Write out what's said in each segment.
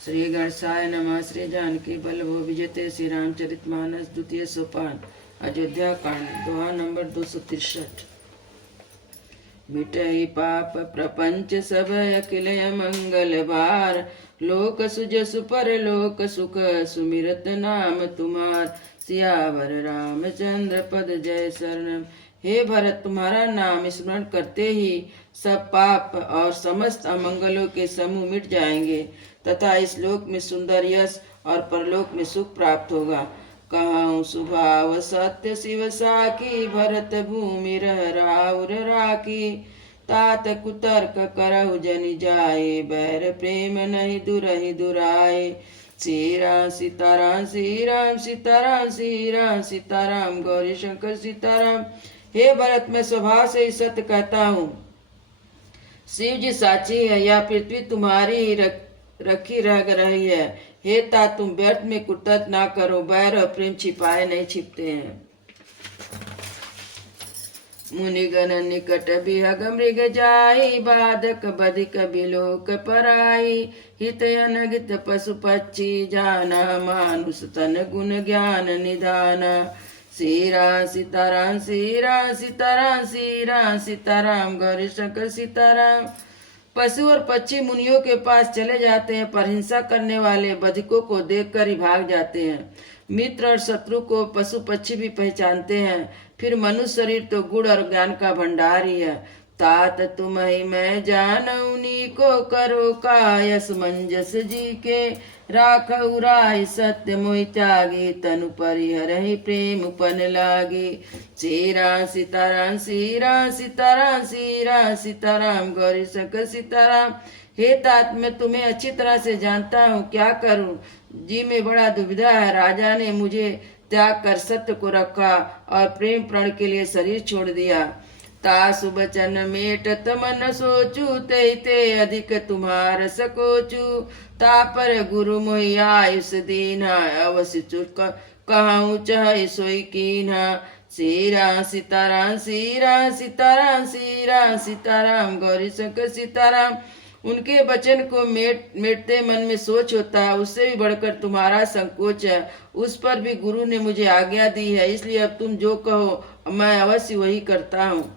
श्री गणेशाय नमः। श्री जानकी बल्लभ विजयते श्री रामचरितमानस द्वितीय सोपान अयोध्या कांड दोहा नंबर 263। मिटई पाप प्रपंच सब अखिल मंगल भार, लोक सुजस पर लोक सुख सुमिरत नाम तुम्हार। सियावर रामचंद्र पद जय शरणम। हे भरत, तुम्हारा नाम स्मरण करते ही सब पाप और समस्त अमंगलों के समूह मिट जाएंगे तथा इस लोक में सुंदर यश और परलोक में सुख प्राप्त होगा। कहूँ सुभाव सत्य शिव साकी, भरत भूमि रह राउर राखी। तात कुतर्क करहु जनि जाए, बैर प्रेम नहीं दुरहि दुराए। श्री राम सीताराम श्री राम सीताराम श्री राम सीताराम गौरी शंकर सीताराम। हे भरत, मैं स्वभाव से ही सत्य कहता हूँ। शिव जी साची है, यह पृथ्वी तुम्हारी ही रखी रह रही है। हे तात, तुम व्यर्थ में कुतर्क ना करो, बैर और प्रेम छिपाए नहीं छिपते हैं। मुनिगण निकट बिहग मृग जाई, बाधक बधिक बिलोक पराई। हित अनगित पशु पक्षी जाना, मानुष तन गुण ज्ञान निधाना। श्री राम सीताराम श्री राम सीताराम श्री राम सीताराम गौरी शंकर सीताराम। पशु और पक्षी मुनियों के पास चले जाते हैं, पर हिंसा करने वाले बधिकों को देखकर ही भाग जाते हैं। मित्र और शत्रु को पशु पक्षी भी पहचानते हैं, फिर मनुष्य शरीर तो गुण और ज्ञान का भंडार ही है। तात तुम ही मैं जानऊ, नी को करो कायस मंजस जी के। राखऊ राय सत्य मोहि त्यागी, तनु परिहरहि प्रेम पन लागी। श्री राम सीताराम श्री राम सीताराम श्री राम सीताराम गौरी शंकर सीताराम। हे तात, मैं तुम्हें अच्छी तरह से जानता हूँ, क्या करूँ जी में बड़ा दुविधा है। राजा ने मुझे त्याग कर सत्य को रखा और प्रेम प्रण के लिए शरीर छोड़ दिया। तासु बचन मेटत मन सोचू, ते अधिक तुम्हार सकोचू। तापर गुरु मोहि आयुष दीना, अवश्य चुक कहूँ चाहे सोई कीन्हा। श्री राम सीताराम श्री राम सीताराम श्री राम सीताराम गौरी शंकर सीताराम। उनके वचन को मेटते मन में सोच होता है, उससे भी बढ़कर तुम्हारा संकोच है। उस पर भी गुरु ने मुझे आज्ञा दी है, इसलिए अब तुम जो कहो मैं अवश्य वही करता हूँ।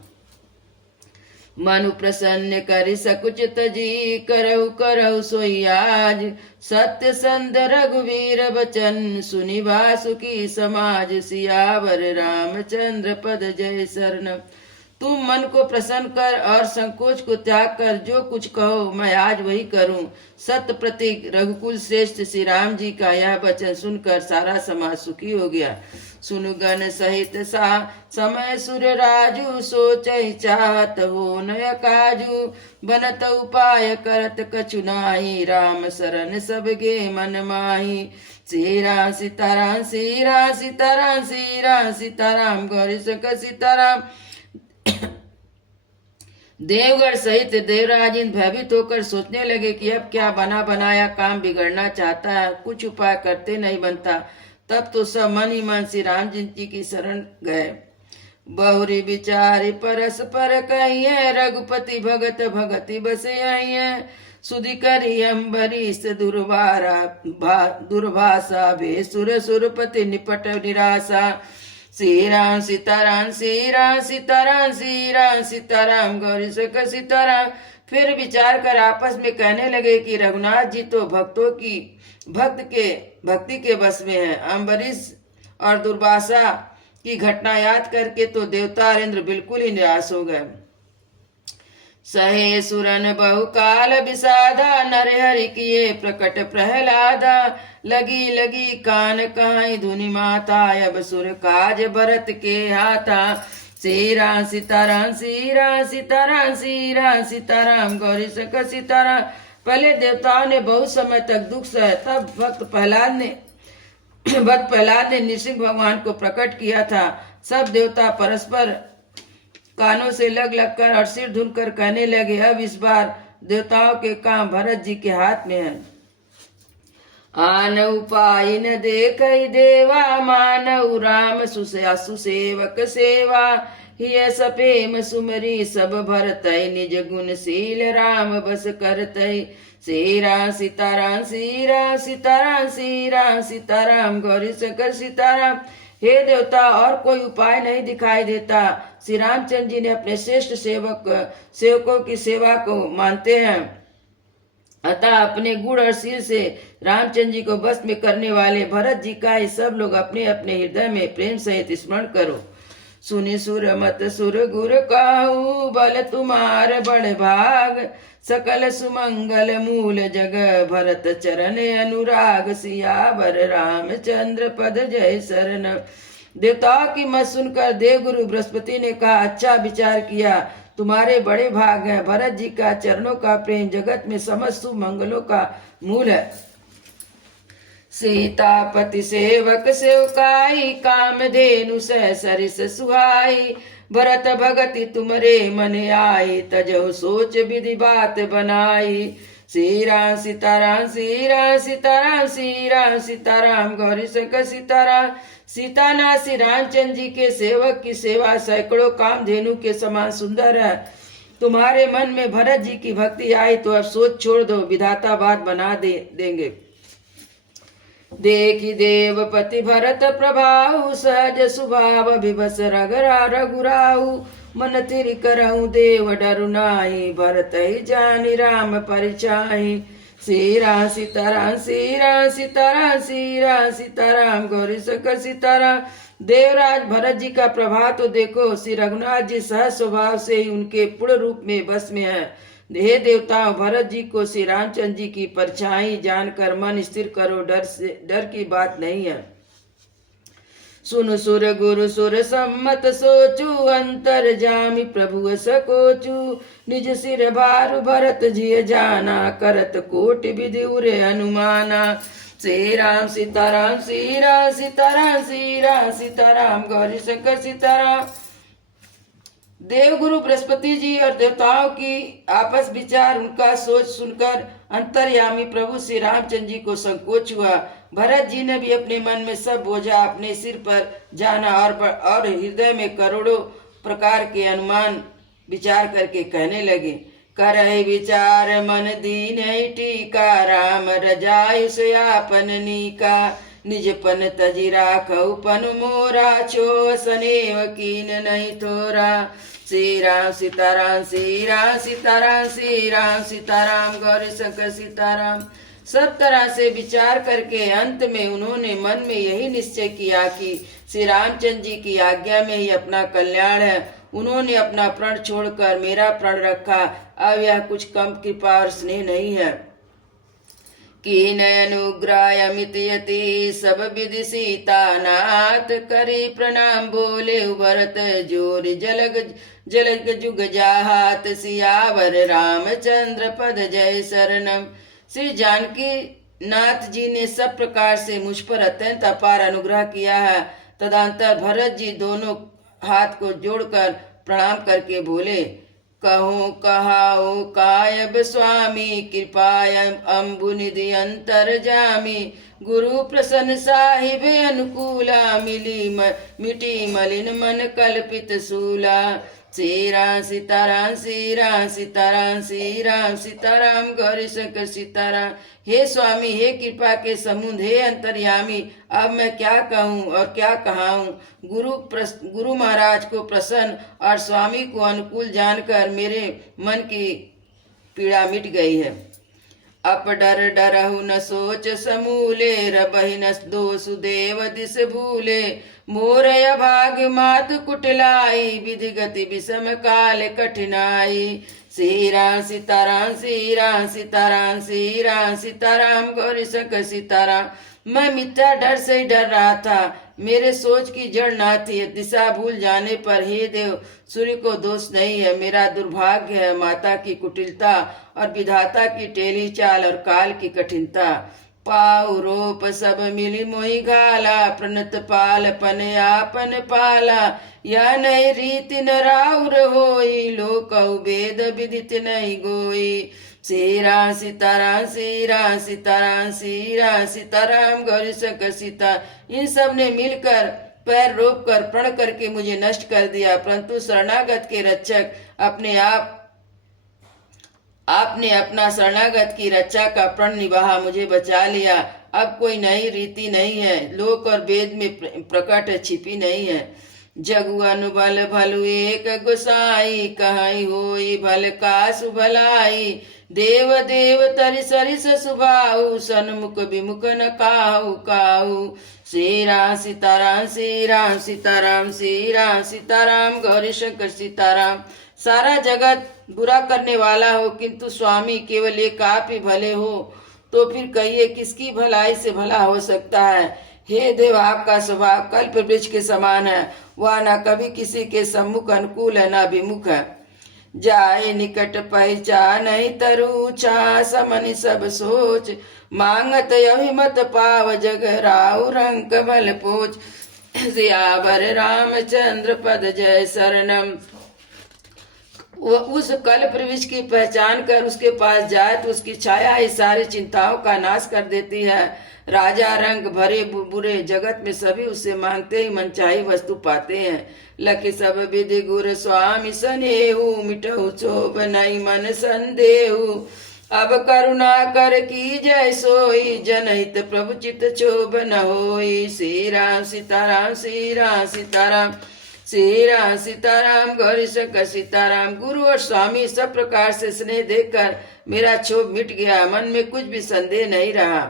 मनु प्रसन्न करि सकुचित जी, करहु करहु सोई आज। सत्य संत रघुवीर बचन, सुनि वासुकी समाज। सियावर रामचंद्र पद जय शरणम। तुम मन को प्रसन्न कर और संकोच को त्याग कर जो कुछ कहो मैं आज वही करूं। सत्य प्रतीक रघुकुल श्रेष्ठ श्री राम जी का यह वचन सुनकर सारा समाज सुखी हो गया। सुनु गण सहित सा समय सुर राजू, सोचहि चाहत हो नय काजू। बनत उपाय करत कछु नाही, राम शरण सबगे मन माही। श्री राम सीताराम श्री राम सीताराम श्री राम सीताराम गौरी शंकर सीताराम। देवगढ़ सहित देवराज भयभीत होकर सोचने लगे कि अब क्या बना बनाया काम बिगड़ना चाहता है, कुछ उपाय करते नहीं बनता। तब तो सब मन ही मन श्री राम जी की शरण गए। बहुरी विचारी परस्पर कहिए, रघुपति भगत भगति बसे आइए। सुधि करी अम्बरीश दुर्भाषा, भेसुर सुरपति निपट निराशा। श्री राम सीताराम श्री राम सीताराम श्री राम सीताराम गौरी शंकर सीताराम। फिर विचार कर आपस में कहने लगे कि रघुनाथ जी तो भक्ति के बस में है। अम्बरीश और दुर्वासा की घटना याद करके तो देवता और इंद्र बिल्कुल ही निराश हो गए। सहे सुरन बहुकाल विषादा, नरहरि किए प्रकट प्रहलादा। लगी लगी कान कहाई धुनि माता, अब सुर काज भरत के हाथा। श्री राम सीताराम श्री राम सीताराम श्री राम सीताराम गौरी शंकर सीताराम। पहले देवताओं ने बहुत समय तक दुख सहे, तब भक्त प्रहलाद ने नृसिंह भगवान को प्रकट किया था। सब देवता परस्पर कानों से लग कर और सिर धुन कर कहने लगे, अब इस बार देवताओं के काम भरत जी के हाथ में है। आन उपाय न देख देवा, मानव राम सुसेवक सेवा। हिय सपेम सुमरी सब भरतै, निज गुणशील राम बस करतै। श्री राम सीताराम श्री राम सीताराम श्री राम सीताराम गौरी शंकर सीताराम। हे देवता, और कोई उपाय नहीं दिखाई देता। श्री रामचंद्र जी ने अपने श्रेष्ठ सेवकों की सेवा को मानते हैं, अतः अपने गुण और शील से रामचंद्र जी को बस में करने वाले भरत जी का ही सब लोग अपने अपने हृदय में प्रेम सहित स्मरण करो। सुनि सुर मत सुर गुर काहू, बल तुम्हार बड़ भाग, सकल सुमंगल मूल जग, भरत चरण अनुराग, सियावर रामचंद्र पद जय शरण। देवताओं की मत सुनकर देवगुरु बृहस्पति ने कहा, अच्छा विचार किया, तुम्हारे बड़े भाग हैं। भरत जी का चरणों का प्रेम जगत में समस्त मंगलों का मूल है। सीतापति सेवक सेवकाई, कामधेनु सह सरिस सुहाई, भरत भगति तुमरे मन आई, तजहु सोच विधि बात बनाई। श्री राम सीताराम श्री राम सीताराम श्री राम सीताराम गौरी शंकर सीताराम। सीतानाथ श्री रामचंद्र जी के सेवक की सेवा सैकड़ों कामधेनु के समान सुंदर है। तुम्हारे मन में भरत जी की भक्ति आई तो अब सोच छोड़ दो, विधाता बात बना देंगे। देखी देवपति भरत प्रभाऊ, सहज स्वभाव विभस रघुराऊ, मन तिरि करऊं देव डरु नाहि, भरत ही जानि राम परिचाहि। श्री राम सीताराम श्री राम सीताराम श्री राम सीताराम गौरी शंकर सीताराम। देवराज भरत जी का प्रभाव तो देखो, श्री रघुनाथ जी सहज स्वभाव से ही उनके पूर्ण रूप में बस में है। हे देवताओं, भरत जी को श्री रामचंद्र जी की परछाई जानकर मन स्थिर करो, डर की बात नहीं है। सुन सुर गुरु सुर सम्मत सोचू, अंतर जामि प्रभु सकोचू, निज सिर भारु भरत जिय जाना, करत कोटि विधि उरे अनुमाना। श्री राम सीताराम श्री राम सीताराम श्री राम सीताराम गौरी शंकर सीताराम। देवगुरु बृहस्पति जी और देवताओं की आपस विचार, उनका सोच सुनकर अंतर्यामी प्रभु श्री रामचंद्र जी को संकोच हुआ। भरत जी ने भी अपने मन में सब बोझा अपने सिर पर जाना और हृदय में करोड़ों प्रकार के अनुमान विचार करके कहने लगे। करहि विचार मन दीन टीका, राम रजायु से आपन नीका, निजपन तजि राखउ पन मोरा, छो सनेव कीन नहीं थोरा। श्री राम सीताराम श्री राम सीताराम श्री राम सीताराम गौरी शंकर सीताराम। सब तरह से विचार करके अंत में उन्होंने मन में यही निश्चय किया कि श्री रामचंद्र जी की आज्ञा में ही अपना कल्याण है। उन्होंने अपना प्रण छोड़कर मेरा प्रण रखा। अब यह कुछ कम कृपा और स्नेह नहीं है। कीन अनुग्रह अमित यति, सब विधि सीतानाथ, करी प्रणाम बोले भरत जोर, जलग जुग जाहात, सियावर रामचंद्र पद जय शरणम। श्री जानकी नाथ जी ने सब प्रकार से मुझ पर अत्यंत अपार अनुग्रह किया है। तदंतर भरत जी दोनों हाथ को जोड़कर प्रणाम करके बोले, कहूँ कहाओ कायब स्वामी, कृपाय अम्बु निधि अंतर जामी, गुरु प्रसन्न साहिब अनुकूला, मिटी मलिन मन कल्पित सूला। श्री राम सीताराम श्री राम सीताराम श्री राम सीताराम गौरी शंकर सीताराम। हे स्वामी, हे कृपा के समुद्र, हे अंतर्यामी, अब मैं क्या कहूँ और क्या कहाऊँ। गुरु महाराज को प्रसन्न और स्वामी को अनुकूल जानकर मेरे मन की पीड़ा मिट गई है। अप डर डरहु न सोच समूले, रबहि न दोषु देव दिस भूले, मोर भाग मात कुटलाई, विधि गति विषम काल कठिनाई। श्री राम सीताराम श्री राम सीताराम श्री राम सीताराम गौरी शंकर सीताराम। मैं मिथ्या डर से ही डर रहा था, मेरे सोच की जड़ ना थी। दिशा भूल जाने पर हे देव, सूर्य को दोष नहीं है, मेरा दुर्भाग्य है, माता की कुटिलता और विधाता की टेली चाल और काल की कठिनता। पाऊ रोप सब मिली मोहि घाला, प्रणत पाल पन आपन पाला, या नई रीति न राउर होई, लोक वेद विदित नहीं गोई। श्री राम सीताराम श्री राम सीताराम श्री राम सीताराम गौरी शंकर सीता। इन सब ने मिलकर पैर रोक कर प्रण करके मुझे नष्ट कर दिया, परंतु शरणागत के रक्षक अपने आप आपने अपना शरणागत की रक्षा का प्रण निभाया, मुझे बचा लिया। अब कोई नई रीति नहीं है, लोक और वेद में प्रकट छिपी नहीं है। जगु अनुबल भलु एक गुसाई, कहाई होई भल कासु भलाई। देव देव तरि सरिस सुभाऊ, सन्मुख विमुख न काहू काहू। श्री राम सीताराम, श्री राम सीताराम, श्री राम सीताराम, गौरी शंकर सीताराम। सारा जगत बुरा करने वाला हो, किंतु स्वामी केवल एक आप ही भले हो, तो फिर कहिए किसकी भलाई से भला हो सकता है। हे देव, आपका स्वभाव कल्प वृक्ष के समान है, वह न कभी किसी के सम्मुख अनुकूल है न विमुख है। जाए निकट पहचान तरु छा, समनि सब सोच। मांगत अभिमत पाव, जग राउ रंग बल पोच। सियावर रामचंद्र पद जय शरणम। वह उस कल्प वृक्ष की पहचान कर उसके पास जाए तो उसकी छाया ही सारी चिंताओं का नाश कर देती है। राजा रंग भरे बुरे जगत में सभी उससे मांगते ही मनचाही वस्तु पाते हैं। लख सब विधि गुर स्वामी सनेहु, मिटहु क्षोभ नहीं मन संदेहु। अब करुणा कर की जय सोई, जनहित प्रभु चित क्षोभ न होई। श्री राम सीताराम, श्री राम सीताराम, श्री राम सीताराम, गौरी शंकर सीताराम। गुरु और स्वामी सब प्रकार से स्नेह देकर मेरा क्षोभ मिट गया, मन में कुछ भी संदेह नहीं रहा।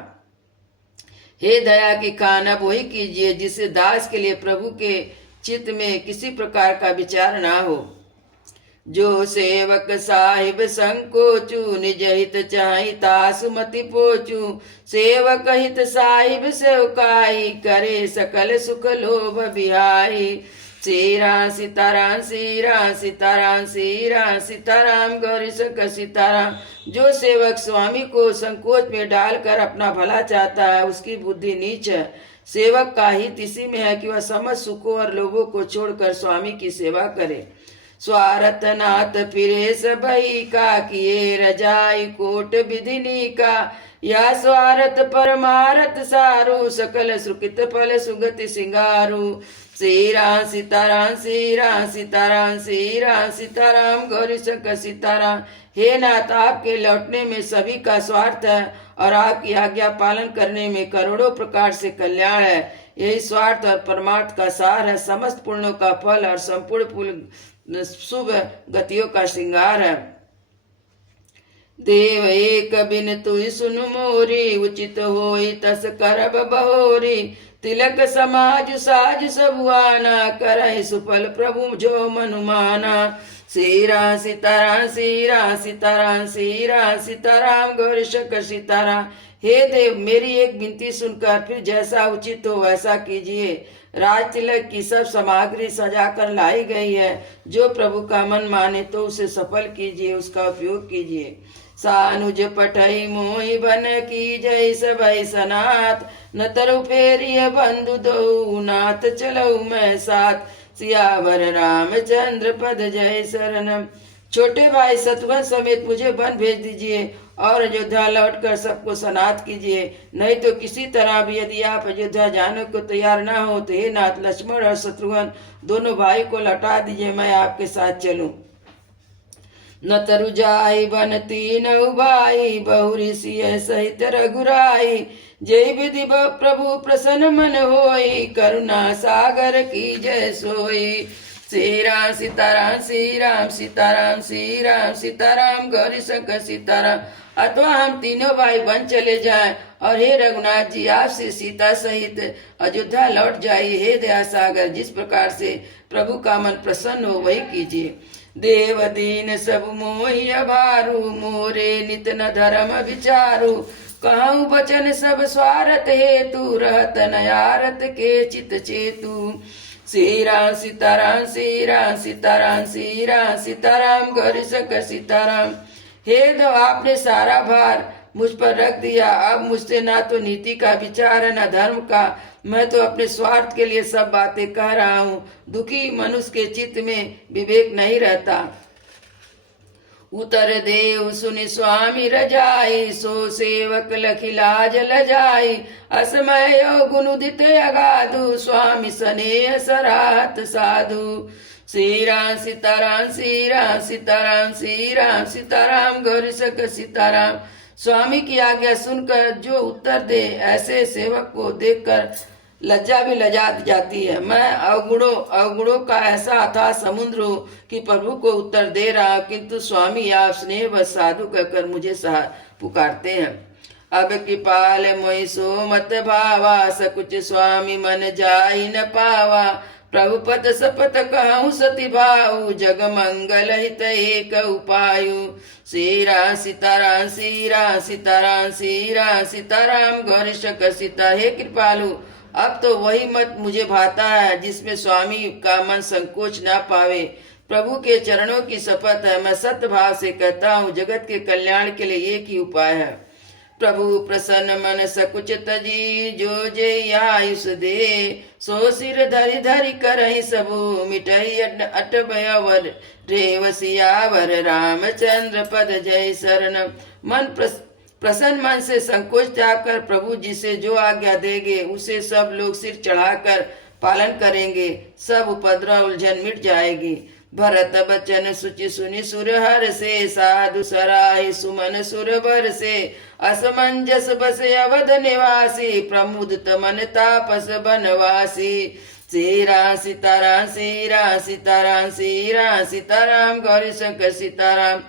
हे दया की खान, अब वही कीजिए जिससे दास के लिए प्रभु के चित्त में किसी प्रकार का विचार ना हो। जो सेवक साहिब संकोचू, निज हित चाहि तासु मति पोचू। सेवक हित साहिब सेवकाई, करे सकल सुख लोभ बिहाई। श्री राम सीताराम, श्री राम सीताराम, श्री राम सीताराम, गौरी शंकर सीताराम। जो सेवक स्वामी को संकोच में डालकर अपना भला चाहता है, उसकी बुद्धि नीच है। सेवक का हित इसी में है कि वह समस्त सुखों और लोभों को छोड़कर स्वामी की सेवा करे। स्वार्थ नाथ फिरे सबई का, किए रजाई कोट विधिनी का। या स्वार्थ परमारथ सारू, सकल सुकृत फल सुगति सिंगारू। श्री राम सीताराम, श्री राम सीताराम, श्री राम सीताराम, गौरी शंकर सीताराम। हे नाथ, आपके लौटने में सभी का स्वार्थ है और आपकी आज्ञा पालन करने में करोड़ों प्रकार से कल्याण है। यही स्वार्थ और परमार्थ का सार है, समस्त पुण्यों का फल और संपूर्ण शुभ गतियों का श्रृंगार है। देव एक बिन तुई सुन मोरी, उचित होई तस करब बहोरी। तिलक समाज साज सबुआना, करहि सुफल प्रभु जो मनुमाना। श्री राम सीताराम, श्री राम सीताराम, श्री राम सीताराम, गौरी शंकर सीताराम। हे देव, मेरी एक विनती सुनकर फिर जैसा उचित हो वैसा कीजिए। राज तिलक की सब सामग्री सजाकर लाई गई है, जो प्रभु का मन माने तो उसे सफल कीजिए, उसका उपयोग कीजिए। सानुज पठई मोहि बन की जय सबई सनात। न तरु फेरिय बंधु दो, नाथ चलऊ मैं साथ। सियावर रामचंद्र पद जय शरणम। छोटे भाई शत्रुघ्न समेत मुझे वन भेज दीजिए और अयोध्या लौटकर सबको सनाथ कीजिए। नहीं तो किसी तरह भी यदि आप अयोध्या जाने को तैयार न हो तो हे नाथ, लक्ष्मण और शत्रुघ्न दोनों भाई को लौटा दीजिए, मैं आपके साथ चलूं। न तरु जाई बन तीन भाई, बहुरी सिय सहित रघुराई। जय विधि प्रभु प्रसन्न मन होई, करुणा सागर की जय सोई। श्री राम सीताराम, श्री राम सीताराम, श्री राम सीताराम, गौरी शंकर सीताराम। अथवा हम तीनों भाई वन चले जाएं और हे रघुनाथ जी, आपसे सीता सहित अयोध्या लौट जाइए। हे दया सागर, जिस प्रकार से प्रभु का मन प्रसन्न हो वही कीजिए। देव दीन सब मोहि अभारू, मोरे नित न धर्म विचारू। कहूँ बचन सब स्वार्थ हेतु, रहत नयारत के चित चेतु। श्री राम सीताराम, श्री राम सीताराम, श्री राम सीताराम, गौरी शंकर सीताराम। हे देव, आपने सारा भार मुझ पर रख दिया। अब मुझसे ना तो नीति का विचार है न धर्म का। मैं तो अपने स्वार्थ के लिए सब बातें कह रहा हूँ। दुखी मनुष्य के चित्त में विवेक नहीं रहता। उतर देव सुनि स्वामी रजाई, सो सेवक लखि लाज लजाई। असमय गुण उदित अगाधु, स्वामी स्नेह सराहत साधु। श्री राम सीताराम श्री राम सीताराम श्री राम सीताराम गौरी शंकर सीताराम। स्वामी की आज्ञा सुनकर जो उत्तर दे, ऐसे सेवक को देखकर लज्जा भी लजा जाती है। मैं अवगुणों का ऐसा अथाह समुद्र हूँ कि प्रभु को उत्तर दे रहा, किंतु स्वामी आप स्नेह व साधु कहकर मुझे पुकारते हैं। अब कृपाल मोहि सो मत भावा, सकुच स्वामी मन जाई न पावा। प्रभु पद सपत कहूँ सती भाऊ, जग मंगल हित एक उपायु। श्री राम सीताराम श्री राम सीताराम श्री राम सीताराम गौरी शंकर सीता। हे कृपालु, अब तो वही मत मुझे भाता है जिसमें स्वामी का मन संकोच न पावे। प्रभु के चरणों की शपथ है, मैं सत्य भाव से कहता हूँ, जगत के कल्याण के लिए एक ही उपाय है। प्रभु प्रसन्न मन सकुच तजी, जो जे आयुष दे। सो सिर धरि धरि करहि सबु, मिटहि अट भयवर। रेव सियावर रामचंद्र पद जय शरण। मन प्रसन्न मन से संकोच त्याग कर प्रभु जी से जो आज्ञा देंगे उसे सब लोग सिर चढ़ाकर पालन करेंगे, सब उपद्रव उलझन मिट जाएगी। भरत बचन सुचि सुनि सुर हर से, साधु सराय सुमन सुर बर से। असमंजस बस अवध निवासी, प्रमुदित मन तापस बनवासी। श्री राम सीताराम श्री राम सीताराम श्री राम सीताराम गौरी शंकर सीताराम।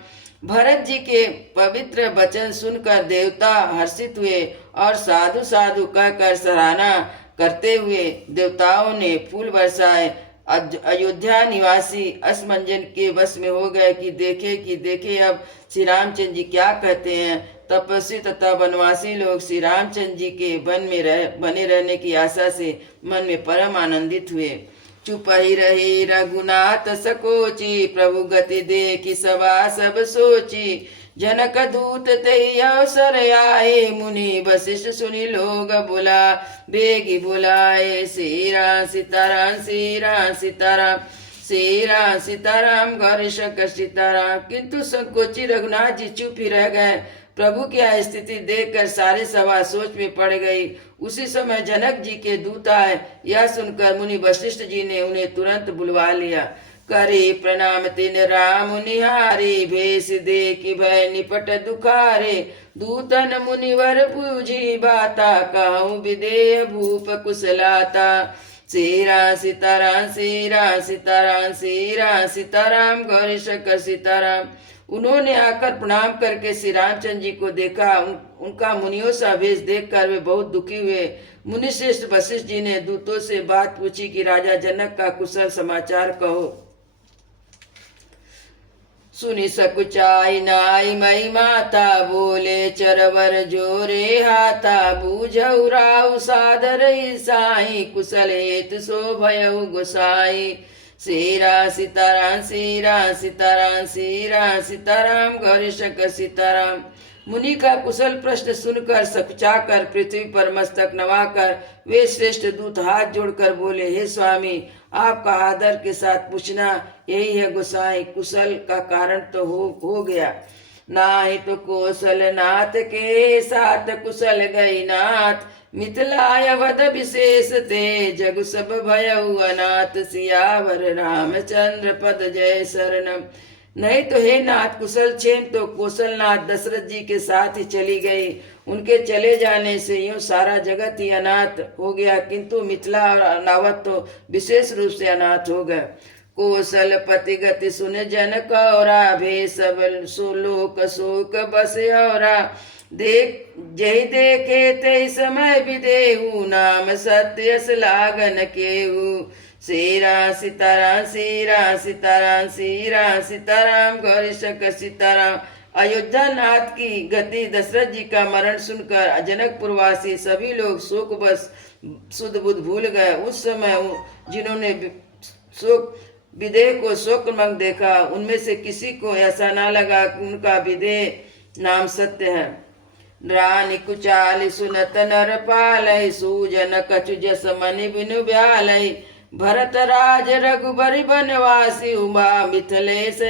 भरत जी के पवित्र वचन सुनकर देवता हर्षित हुए और साधु साधु कहकर सराहना करते हुए देवताओं ने फूल बरसाए। अयोध्या निवासी असमंजन के वश में हो गए कि देखे अब श्री रामचंद्र जी क्या कहते हैं। तपस्वी तथा वनवासी लोग श्री रामचंद्र जी के वन में बने रहने की आशा से मन में परम आनंदित हुए। चुप ही रहे रघुनाथ सकोची, प्रभु गति देखी सभा सब सोची। जनक दूत ते अवसर आए, मुनि वशिष्ठ सुनि लोग बुला। बेगी बुलाए श्री राम सीताराम श्री राम सीताराम श्री राम सीताराम गौरी शंकर सीताराम। किंतु संकोची रघुनाथ जी चुप ही रह गए। प्रभु की स्थिति देखकर सारी सभा सोच में पड़ गई। उसी समय जनक जी के दूत आए। यह सुनकर मुनि वशिष्ठ जी ने उन्हें तुरंत बुलवा लिया। करे प्रणाम तिन राम निहारे, भेष देखि भय निपट दुखारे। दूतन मुनिवर पूजी बाता, कहूँ विदेह भूप कुशलाता। श्री राम सीताराम श्री राम सीताराम श्री राम सीताराम गौरी शंकर सीताराम। उन्होंने आकर प्रणाम करके श्री रामचंद्र जी को देखा। उनका मुनियों सा भेष देखकर वे बहुत दुखी हुए। मुनि श्रेष्ठ वशिष्ठ जी ने दूतों से बात पूछी कि राजा जनक का कुशल समाचार कहो। सुनि सकुचाई नाई मई माता, बोले चरवर जोरे हाथा। बूझऊ राउ सादर साई, कुशल हेतु सो भयउ गोसाई। श्री राम सीताराम श्री राम सीताराम श्री राम सीताराम गौरी शंकर सीताराम। मुनि का कुशल प्रश्न सुनकर सकुचा कर पृथ्वी पर मस्तक नवाकर वे श्रेष्ठ दूत हाथ जोड़कर बोले, हे स्वामी, आपका आदर के साथ पूछना यही है गोसाई। कुशल का कारण तो हो गया। नाहि तो कौशल नाथ के साथ, कुशल गई नाथ। मिथिलाय वध विशेष ते, जग सब भयउ अनाथ। सियावर रामचंद्र पद जय शरणम। नहीं तो हे नाथ, कुशल छेन तो कौशलनाथ दशरथ जी के साथ ही चली गई। उनके चले जाने से यूं सारा जगत ही अनाथ हो गया, किंतु मिथिला और अनावत तो विशेष रूप से अनाथ हो गए। कौशल पति गति सुन जन कौरा, भे सब लोक शोक बस औरा। देख जय देखे ते समय विदेहु, नाम सत्य लागन केहू। श्री राम सीताराम श्री राम सीताराम श्री राम सीताराम गौरी शंकर सीताराम। अयोध्या नाथ की गति दशरथ जी का मरण सुनकर जनकपुरवासी सभी लोग शोक बस शुद्ध बुद्ध भूल गए। उस समय जिन्होंने शोक विदेह को शोकमग्न देखा, उनमें से किसी को ऐसा ना लगा कि उनका विदेह नाम सत्य है। रानी कुचाली सुनत नर पालय, सूजन कछु जस मनि बिनु ब्यालय। भरत राज रघुबर बनवासी, उमा मिथिलेश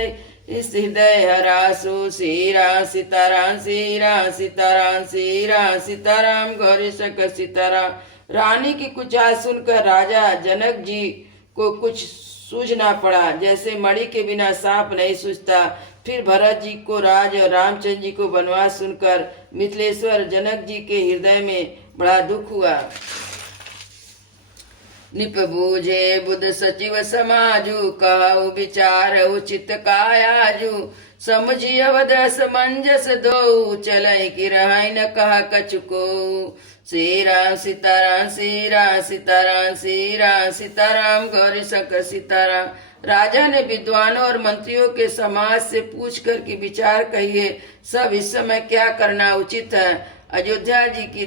हृदय हरासु। श्री राम सीताराम श्री राम सीताराम श्री राम सीताराम गौरी शंकर सीताराम। रानी की कुचाल सुनकर राजा जनक जी को कुछ सूझना पड़ा, जैसे मणि के बिना सांप नहीं सूझता। फिर भरत जी को राज और रामचंद्र जी को वनवास सुनकर मिथिलेश्वर जनक जी के हृदय में बड़ा दुख हुआ। निप बूझे बुध सचिव समाजु, कहु विचार उचित कायाजु। समझी अवदस मंजस दो, चलै कि रहै न कहा कछुको। श्री राम सीताराम श्री राम सीताराम श्री राम सीताराम गौरी शंकर सीताराम। राजा ने विद्वानों और मंत्रियों के समाज से पूछ कर कि विचार कहिए, सब इस समय क्या करना उचित है। अयोध्या जी की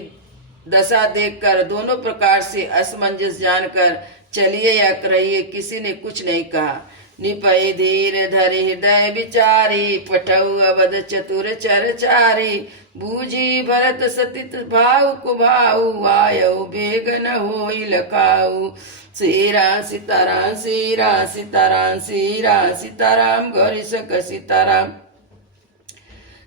दशा देखकर दोनों प्रकार से असमंजस जानकर चलिए या रहिए, किसी ने कुछ नहीं कहा। निपय धीर धरि हृदय विचारी, पठऊ अवध चतुर चरचारी। बूझी भरत सतित भाव को भाऊ, आयऊ बेग न होई लखाऊ। श्री राम सीताराम श्री राम सीताराम श्री राम सीताराम गौरी शंकर सीताराम।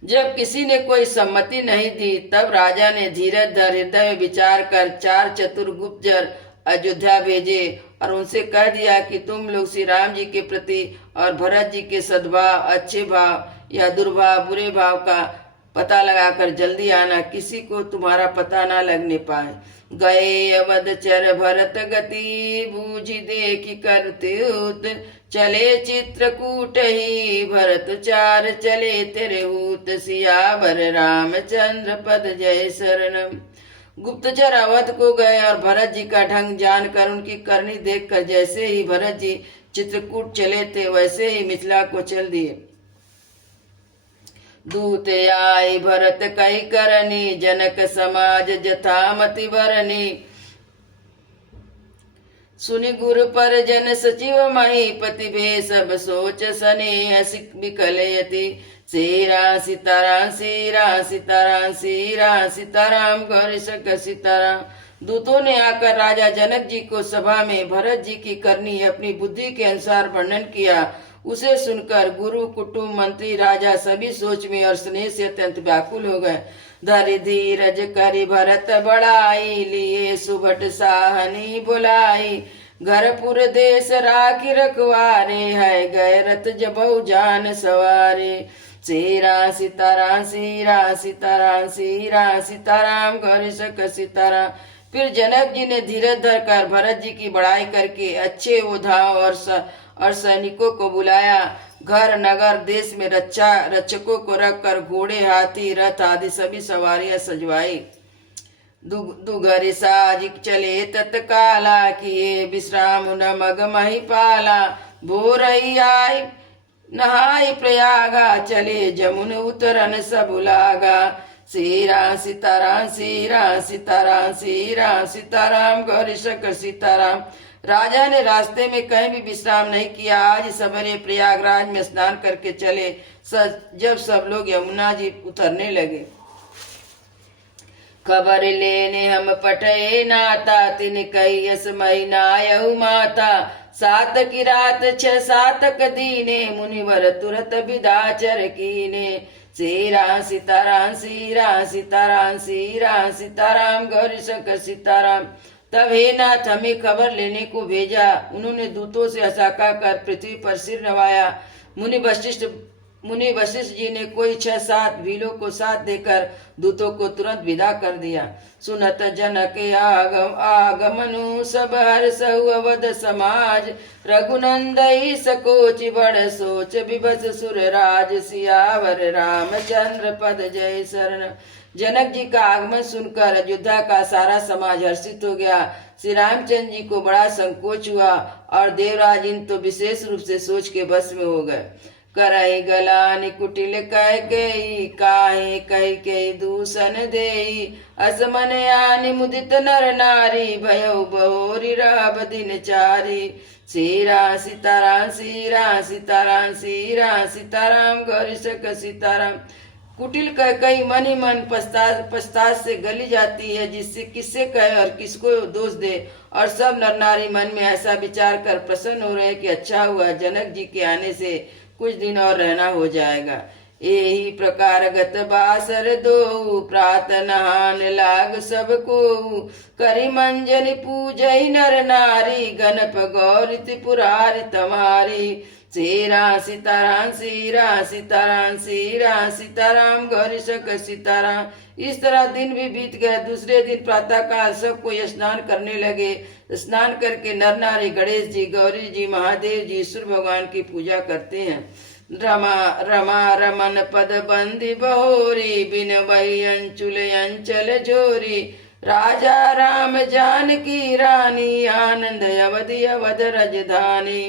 जब किसी ने कोई सम्मति नहीं दी, तब राजा ने धीरज धर हृदय में विचार कर 4 चतुर गुप्तचर अयोध्या भेजे और उनसे कह दिया कि तुम लोग श्री राम जी के प्रति और भरत जी के सद्भाव, अच्छे भाव या दुर्भाव, बुरे भाव का पता लगाकर जल्दी आना, किसी को तुम्हारा पता ना लगने पाए। गए अवध चर भरत गति, बूझी देखी करतूत। चले चित्रकूट ही भरत चार, चले तेरे हूत। सियावर रामचंद्र पद जय शरणम। गुप्तचर अवध को गए और भरत जी का ढंग जानकर उनकी करनी देखकर जैसे ही भरत जी चित्रकूट चले थे, वैसे ही मिथिला को चल दिए। दूत आए भरत कई करनी, जनक समाज जथामति बरनी। सुनि गुरु पर जन सचिव महीपति, भे सब सोच सने विकलयति। श्री राम सीताराम श्री राम सीताराम श्री राम सीताराम गौरी शंकर सीताराम। दूतों ने आकर राजा जनक जी को सभा में भरत जी की करनी अपनी बुद्धि के अनुसार वर्णन किया। उसे सुनकर गुरु, कुटुंब, मंत्री, राजा सभी सोच में और स्नेह से अत्यंत व्याकुल हो गए। धरि धीरज करि भरत बड़ाई, लिए सुभट साहनी बुलाई। घरपुर देश राखी रखवारे, है गए रथ जबऊ जान सवारे। श्री राम सीताराम श्री राम सीताराम श्री राम सीताराम गौरी शंकर सीताराम। फिर जनक जी ने धीरज धर कर भरत जी की बड़ाई करके अच्छे योद्धाओं और सैनिकों को बुलाया। घर नगर देश में रक्षकों को रखकर घोड़े, हाथी, रथ आदि सभी सवारियां सजवाई। दुघरि साजिक चले तत्काला, किए विश्राम न मग मही पाला। भोर आई नहाई प्रयागा, चले जमुन उतरन सब लागा। श्री राम सीताराम श्री राम सीताराम श्री राम सीताराम गौरी शंकर सीताराम। राजा ने रास्ते में कहीं भी विश्राम नहीं किया। आज सवेरे प्रयागराज में स्नान करके चले। जब सब लोग यमुना जी उतरने लगे, खबर लेने हम पटे नाता। तिन कई यस महीना आयहु माता। 7 की रात 6 सातक दीने, मुनिवर तुरत विदाचर कीने। श्री राम सीताराम श्री राम सीताराम श्री राम सीताराम गौरी शंकर सीताराम। तब हे नाथ, हमें खबर लेने को भेजा। उन्होंने दूतों से हंसाका कर पृथ्वी पर सिर नवाया। मुनि वशिष्ठ जी ने कोई 6-7 भीलों को साथ देकर दूतों को तुरंत विदा कर दिया। सुनत जनक आगमनु, सब हर्षउ अवध समाज। रघुनंदई सकोच बड़ सोच, विभस सुर राज। सियावर रामचंद्र पद जय शरण। जनक जी का आगमन सुनकर अयोध्या का सारा समाज हर्षित हो गया। श्री रामचंद्र जी को बड़ा संकोच हुआ और देवराज इन तो विशेष रूप से सोच के बस में हो गए। करई गलानि कुटिल कह गई, काहे कही के दूषण देई। असमन आनि मुदित नर नारी, भयउ बहोरी रहब दिन चारी। श्री राम सीताराम श्री राम सीताराम श्री राम सीताराम गौरी शंकर सीताराम। कुटिल कई मन ही मन पश्चात से गली जाती है, जिससे किससे कहे और किसको दोष दे। और सब नर नारी मन में ऐसा विचार कर प्रसन्न हो रहे कि अच्छा हुआ, जनक जी के आने से कुछ दिन और रहना हो जाएगा। यही प्रकार गत बासर दो प्रात नहान लाग सबको करी मंजन पूजई नर नारी गणप गौरी त्रिपुरारी तमारी सीरा सीताराम सीरा सीताराम सीरा सीताराम गौरी शक सीताराम। इस तरह दिन भी बीत गया। दूसरे दिन प्रातः काल सब कोई स्नान करने लगे। स्नान करके नर नारी गणेश जी, गौरी जी, महादेव जी, ईश्वर भगवान की पूजा करते हैं। रमा रमा रमन पद बंदी बहोरी बिन वही अंचुल अंचल जोरी राजा राम जानकी रानी आनंद अवधि अवध रजधानी।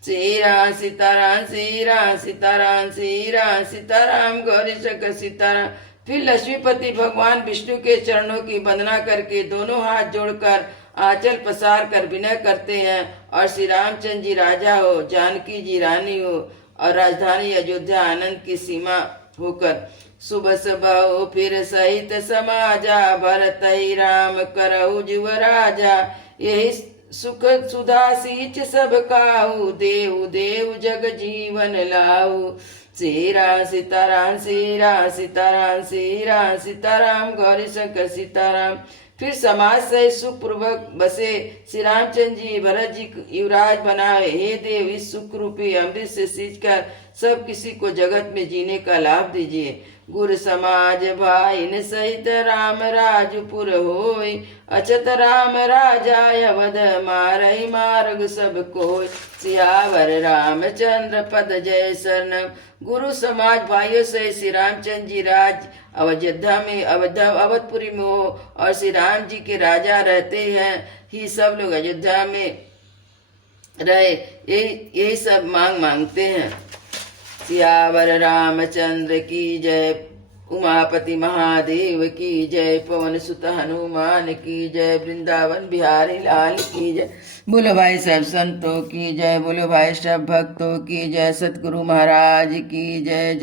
सीरा सीताराम सीरा सीताराम सीरा सीताराम गौरी शंकर सीताराम। फिर लक्ष्मीपति भगवान विष्णु के चरणों की वंदना करके दोनों हाथ जोड़कर आंचल पसार कर विनय करते हैं और श्री रामचंद्र जी राजा हो, जानकी जी रानी हो और राजधानी अयोध्या आनंद की सीमा होकर सुबह सुबह हो फिर सहित समाजा भरत ही राम करऊ जुव राजा। यही सुख सुधा सींच सब काहू देहु देव जग जीवन लाऊ। सीरा सीताराम सीरा सीताराम सीरा सीताराम गौरी शंकर सीताराम। फिर समाज से सुखपूर्वक बसे श्री रामचंद्र जी भरत जी युवराज बनाए। हे देव, इस सुख रूपी अमृत से सींचकर सब किसी को जगत में जीने का लाभ दीजिए। गुर समाज भाई सहित राम राजपुर होय अचत राम राजा अवध मारई मार्ग सब कोय। सियावर रामचंद्र पद जय शरणम। गुरु समाज भाइयों से श्री रामचंद्र जी राज अयोध्या में अवधपुरी में हो और श्री राम जी के राजा रहते हैं ही सब लोग अयोध्या में रहे, यही सब मांगते हैं। सियावर रामचंद्र की जय, उमापति महादेव की जय, पवन सुत हनुमान की जय, वृंदावन बिहारी लाल की जय। बोलो भाई सब संतों की जय, बोलो भाई सब भक्तों की जय, सतगुरु महाराज की जय।